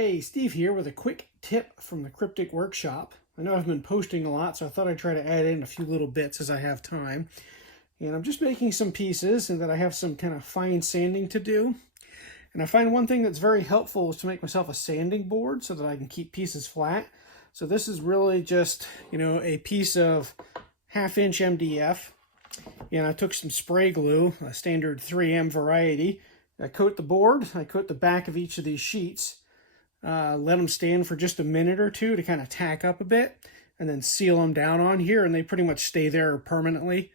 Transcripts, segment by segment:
Hey, Steve here with a quick tip from the Cryptic workshop. I know I've been posting a lot, so I thought I'd try to add in a few little bits as I have time. And I'm just making some pieces and that I have some kind of fine sanding to do. And I find one thing that's very helpful is to make myself a sanding board so that I can keep pieces flat. So this is really just, a piece of 1/2 inch MDF. And I took some spray glue, a standard 3M variety. I coat the board, I coat the back of each of these sheets. Let them stand for just a minute or two to kind of tack up a bit, and then seal them down on here, and they pretty much stay there permanently,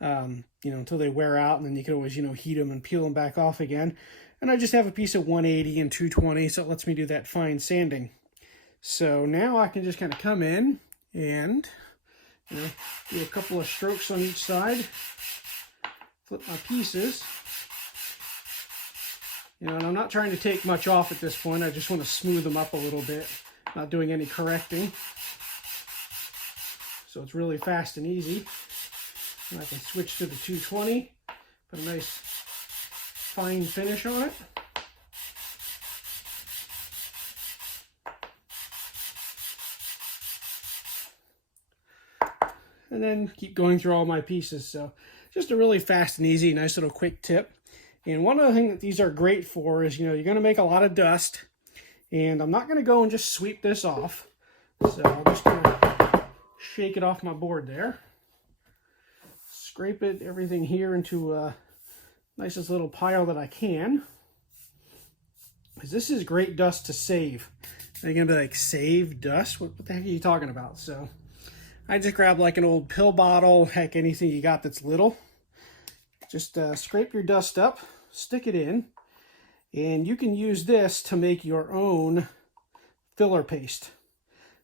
until they wear out, and then you can always, heat them and peel them back off again. And I just have a piece of 180 and 220, so it lets me do that fine sanding. So now I can just kind of come in and, do a couple of strokes on each side, flip my pieces. And I'm not trying to take much off at this point. I just want to smooth them up a little bit, not doing any correcting. So it's really fast and easy. And I can switch to the 220, put a nice fine finish on it. And then keep going through all my pieces. So just a really fast and easy, nice little quick tip. And one other thing that these are great for is, you're going to make a lot of dust. And I'm not going to go and just sweep this off. So I'll just kind of shake it off my board there. Scrape everything here into a nicest little pile that I can. Because this is great dust to save. You're going to be like, save dust? What the heck are you talking about? So I just grab like an old pill bottle, heck, anything you got that's little. Just scrape your dust up, stick it in, and you can use this to make your own filler paste.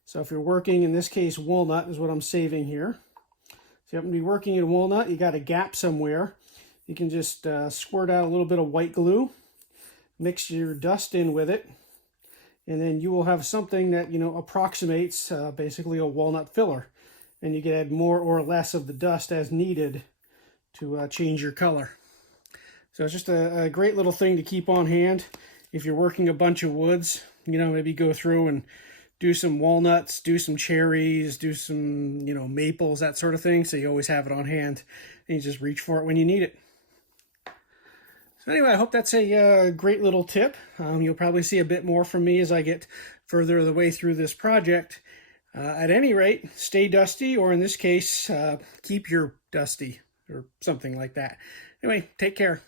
So if you're working, in this case, walnut is what I'm saving here. So you happen to be working in walnut, you got a gap somewhere, you can just squirt out a little bit of white glue, mix your dust in with it, and then you will have something that, approximates basically a walnut filler. And you can add more or less of the dust as needed to change your color. So it's just a great little thing to keep on hand. If you're working a bunch of woods, maybe go through and do some walnuts, do some cherries, do some, maples, that sort of thing. So you always have it on hand and you just reach for it when you need it. So anyway, I hope that's a great little tip. You'll probably see a bit more from me as I get further the way through this project. At any rate, stay dusty, or in this case, keep your dusty, or something like that. Anyway, take care.